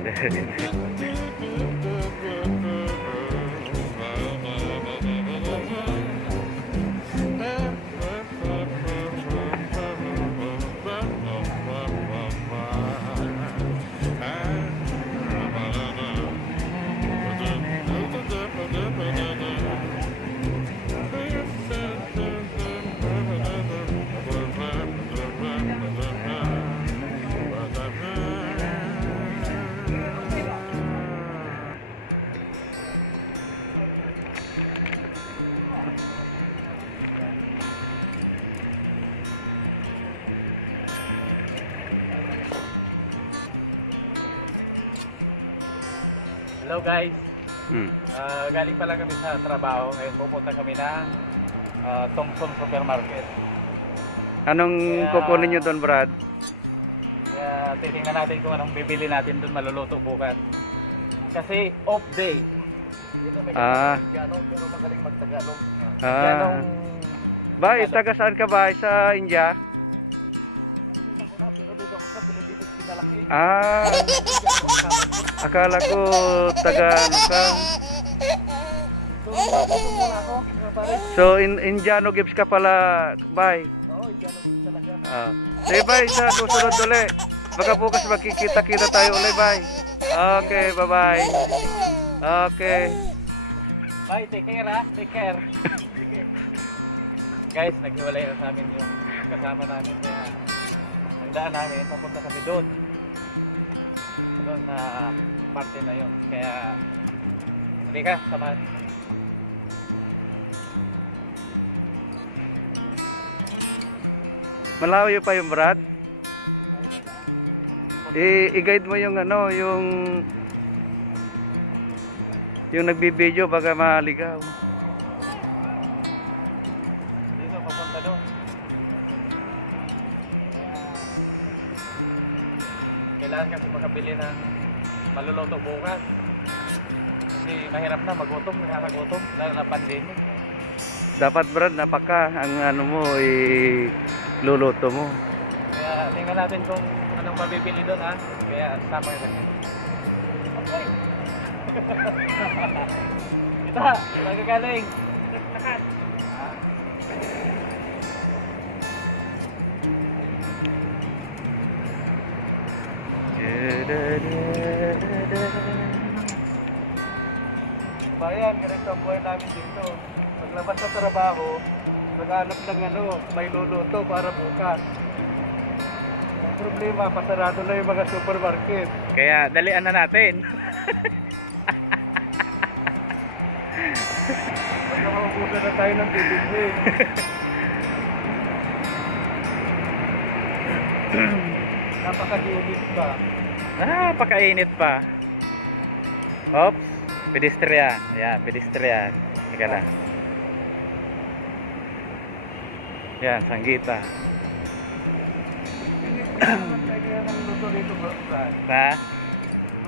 Hello guys, galing pa lang kami sa trabaho. Ngayon pupunta kami ng Thompson Supermarket. Anong kukunin nyo doon, Brad? Kaya titingnan natin kung anong bibili natin doon maluluto bukas. Kasi off day. Dito may Indiano, pero magaling magtagalog. Indianong... Bay, taga saan ka ba? Sa India? Pero dito ako sa Pilipinas pinalaki. Akala ko taga ano ka. So Indiano gives ka pala, Bay? Oo, Indiano gives talaga. Sige, Bay, sa susunod ulit. Baka bukas magkikita-kita tayo ulit, Bay. Okay, bye-bye. Okay. Bye, take care ha. Take care. Guys, naghiwalay na sa amin yung kasama namin. Kaya ang daan namin, papunta kami doon. Doon sa parte na yun. Kaya hindi ka, samahan. Malayo pa yung Brad? I-guide mo yung ano, yung nagbibideo, baka maligaw. Dito, papunta doon. Kailangan kasi makabili ng maluluto bukas. Kasi mahirap na magutom, nakakagutom, dahil na pandemic. Dapat, Brad, napaka ang ano mo, luluto mo. Kaya tingnan natin kung anong mabibili doon ha. Kaya sama ka lang. Okay. Kita, nagagaling. Lahat. Bayan, ganito ang buhay namin dito. Paglabas sa trabaho, naghanap ng ano, may luluto para bukas. Ang problema, pasarado na yung mga supermarket. Kaya dalian na natin. Pag nakaubusan na tayo ng tubig. Napaka-diulit pa. Pakainit pa. Oops, pedestrian. Yan, pedestrian. Teka lang. Yan, sanggita. Kaya ng luto dito, bro.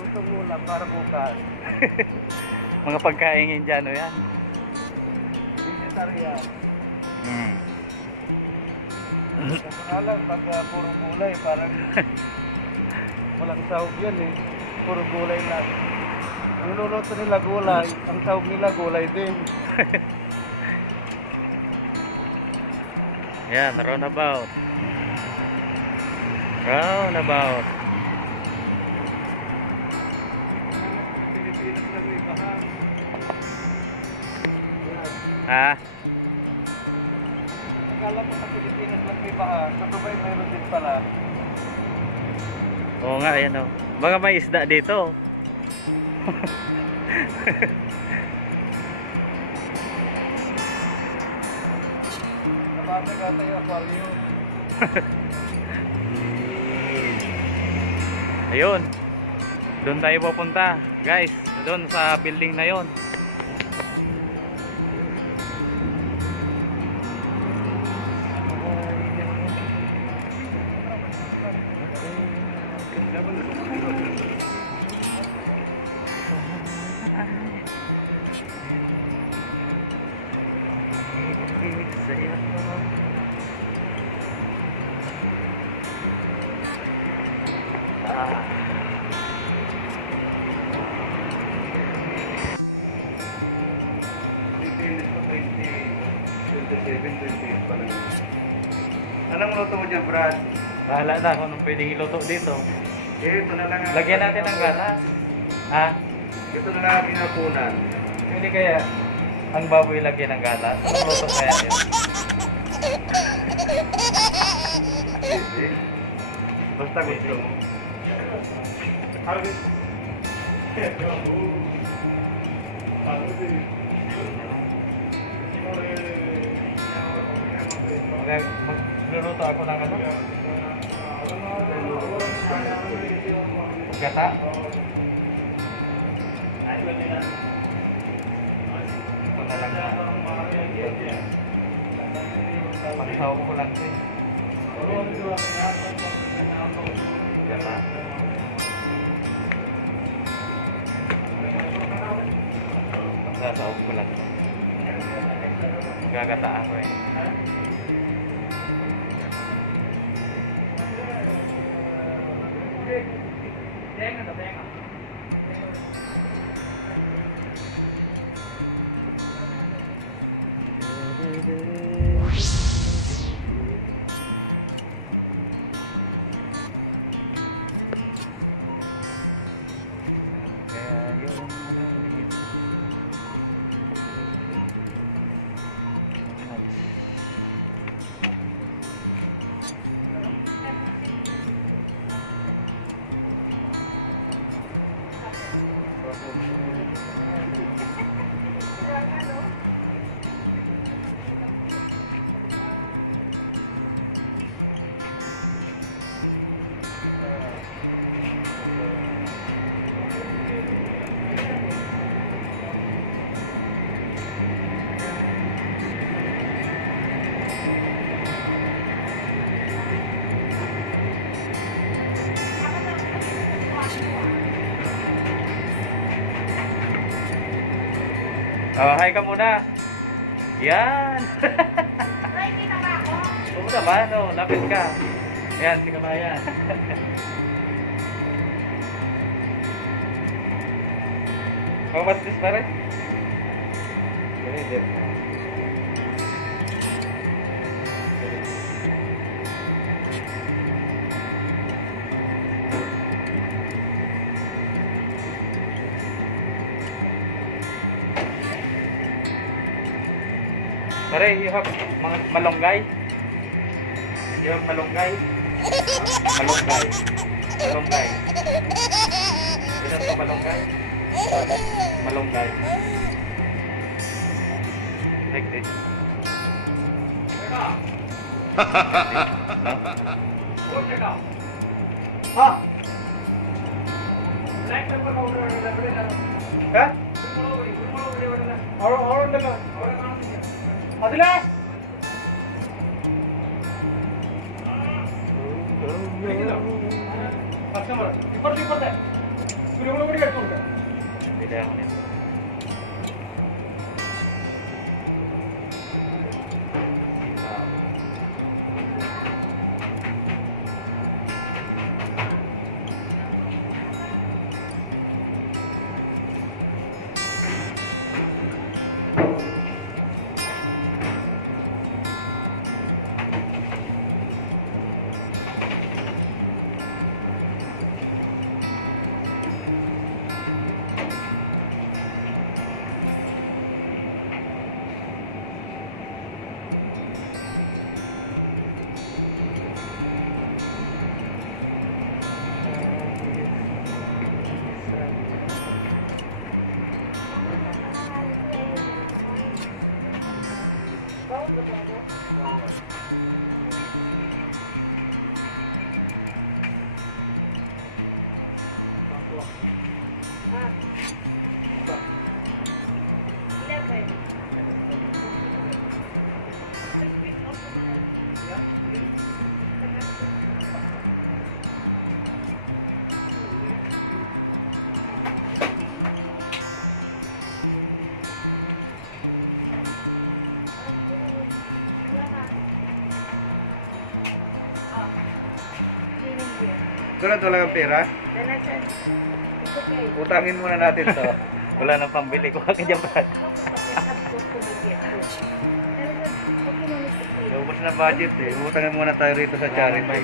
Luto mo lang para bukas. Mga pagkain Indiano yan. Vegetarian. Kasi nga lang, pag puro gulay, parang walang sahog yan eh. Puro gulay lang. Ang luluto nila gulay, ang sahog nila gulay din. Yan, roundabout. Roundabout. Pilipinas lang may bahan. Ha? Akala ko sa Pilipinas lang may bahan. Sa Dubai mayroon din pala. Oo nga, ayan o. Baka may isda dito. Napataga tayo aquarium. Ayun. Doon tayo pupunta. Guys, doon sa building na yon. 7:28 pa lang. Anong luto mo dyan, Brad? Bahala na kung anong pwedeng iluto dito. Ito na lang. Lagyan natin ng gatas. Ha? Ito na lang ang pinapunan. Hindi kaya ang baboy lagyan ng gatas? Anong luto kaya yun? Hindi. Basta gusto mo. Magluluto ako ng ano? Gata? Ito na lang na. Pagsaw ko lang ito eh. Gata? Pagsasaw ko lang ito. Gagata ako eh. Kaya yung oh, hi ka muna. Yan. Oo naman, oh, lapit ka. Yan, si Kamayan. Mamastis pa rin? Hindi. Pare, you have mga malunggay? You have malunggay? Malunggay. Malunggay. Ilan to malunggay? Malunggay. Like this. No? Ha? Ha? Or അതിലേ കസ്റ്റമർ ഇപ്പുറത്തെ കുരുമുളക് പൊടി എടുത്തോണ്ട് Wala talagang pera? Utangin muna natin to. Wala nang pambili ko. Kaya dyan, Brad. Ubus na budget eh. Utangin muna tayo rito sa charity.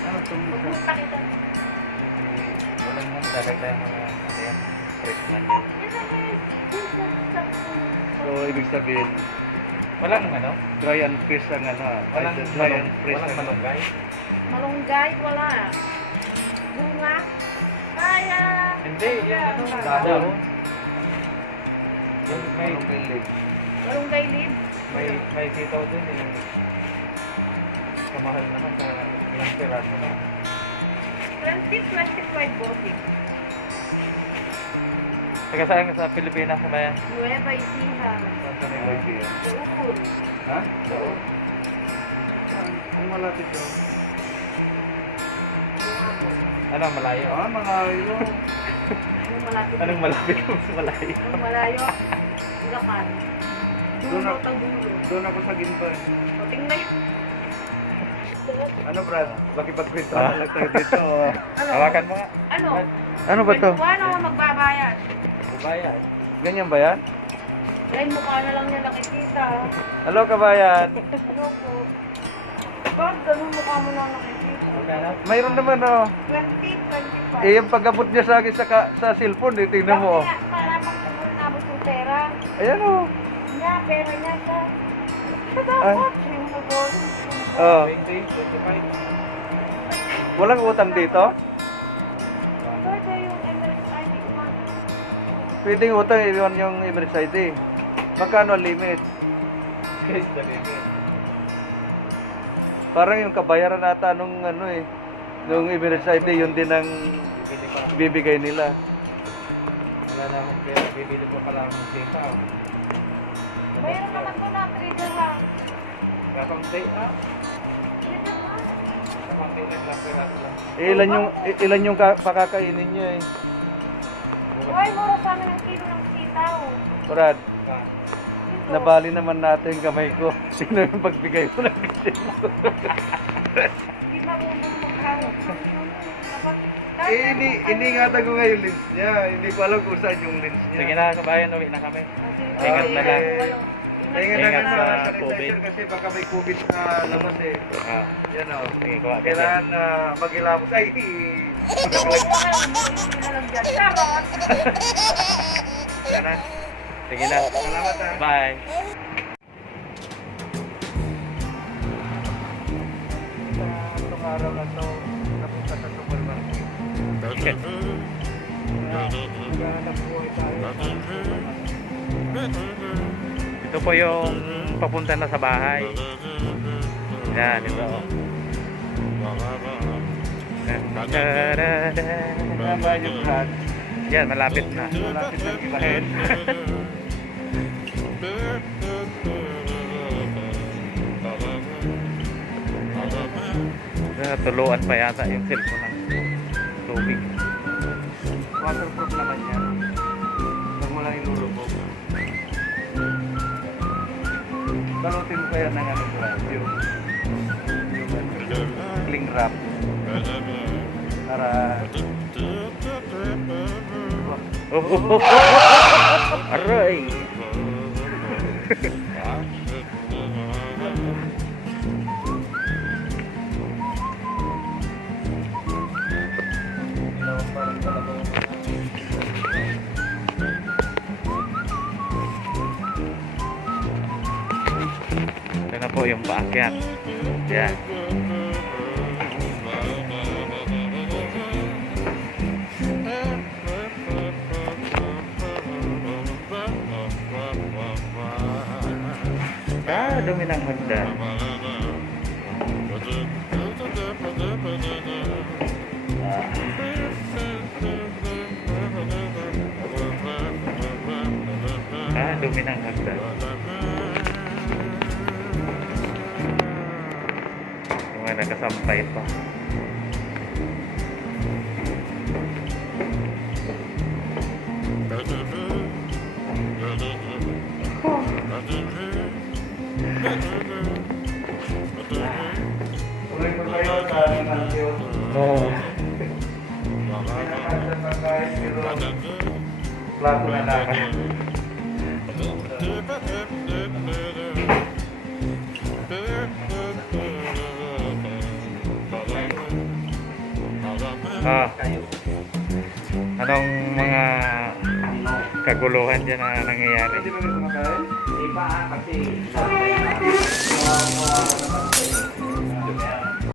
Ano, Pumunta kita. walang mo, dagdag mga ano yan, fresh man yun. So, ibig sabihin, Walang ano? dry and fresh ang ano. Walang dry and fresh walang ang malunggay. Malunggay, wala. Bunga. Kaya. Hindi, yung ano, Dahon. dahon. Yung may, Malunggay leaf. Malunggay leaf. may sitaw din eh. Kamahal naman sa ilang piraso na. 20-25 botik. Taga saan ka sa Pilipinas sa bayan? Nueva Ecija. Saan sa Ay, Nueva? kaya. Doon. Ha? Doon. Ang malapit doon. Bungabo. Ano, malayo? Ah, malayo. Anong malapit? Anong malapit mo sa malayo? Anong malayo? Ilakan. Doon Dulo ako- ta dulo. Doon ako sa Ginto eh. O, tingnan yun. Ano Brad? Makipagkwento Ah. na lang tayo dito. Ano? Hawakan mo nga. Ano? Ano ba to? Paano ka magbabayad? Bubayad. Ganyan ba yan? Dahil mukha na lang niya nakikita. Hello kabayan. Ano po? Bakit ganun mukha mo na nakikita? Magkano? Mayroon naman oh. 20-25. Eh, yung pag-abot niya sa akin sa cellphone, eh, tingnan mo oh. Bakit nga? Para pang tumulong nabot yung pera. Ayan oh. Nga, pera niya sa... Sa Ay. dapat. Yung bubol. Oh. 20, 25. Walang utang dito? Pwede yung Emirates ID ko man. Pwedeng utang iwan yung Emirates ID. Magkano ang limit? Yes, the limit. Parang yung kabayaran nata nung ano eh. Nung Emirates ID, yun din ang Bibili pa. bibigay nila. Wala na akong pera. Bibili pa pala akong sitaw. Mayroon naman ko na trader lang. Kakamday, ah. Trader lang. Kakamday lang lang, piraso lang. Ilan yung pakakainin niyo eh. Uy, mura sa amin ang kilo ng sitaw. Brad, Ka. Dito. nabali naman natin yung kamay ko. Sino yung pagbigay mo ng kasi mo? Hindi marunong maghawak ng yun. Dapat... Hindi nga tago nga yung lens niya. Hindi ko alam kung saan yung lens niya. Sige na, kabayan, uwi na kami. Ingat na lang. Ingat Ingat Ingat na sa sanitizer COVID. kasi baka may COVID na labas eh. Ah, Yan o. sige, kuha ka dyan. Kailangan maghilamos. Ay! Charot! Yan na. Sige na. Salamat ha. Bye. Itong araw na to, napunta sa supermarket. Maghanap buhay tayo. Ito po yung papunta na sa bahay. Yan, ito. Tama yung brand. Yan, malapit na. Malapit ng ilahin. Tuluan pa yata yung cellphone ng tubig. Waterproof naman yan. Huwag mo lang ilulubog. Balutin mo kaya ng ano brand. Yung cling wrap. Para Oh, oh, oh, oh. Aray! parang talaga. Ito na po yung paakyat. Yan. Ah, dumi ng hagdan. Ah, dumi ng hagdan. Yung mga nakasampay pa. Tuloy mo tayo sa nasyon. Oo. Pinakasan ng kahit pero plato na lang. Ah, kayo. anong mga kaguluhan dyan na nangyayari? Hindi ba kayo kumakain? Iba kasi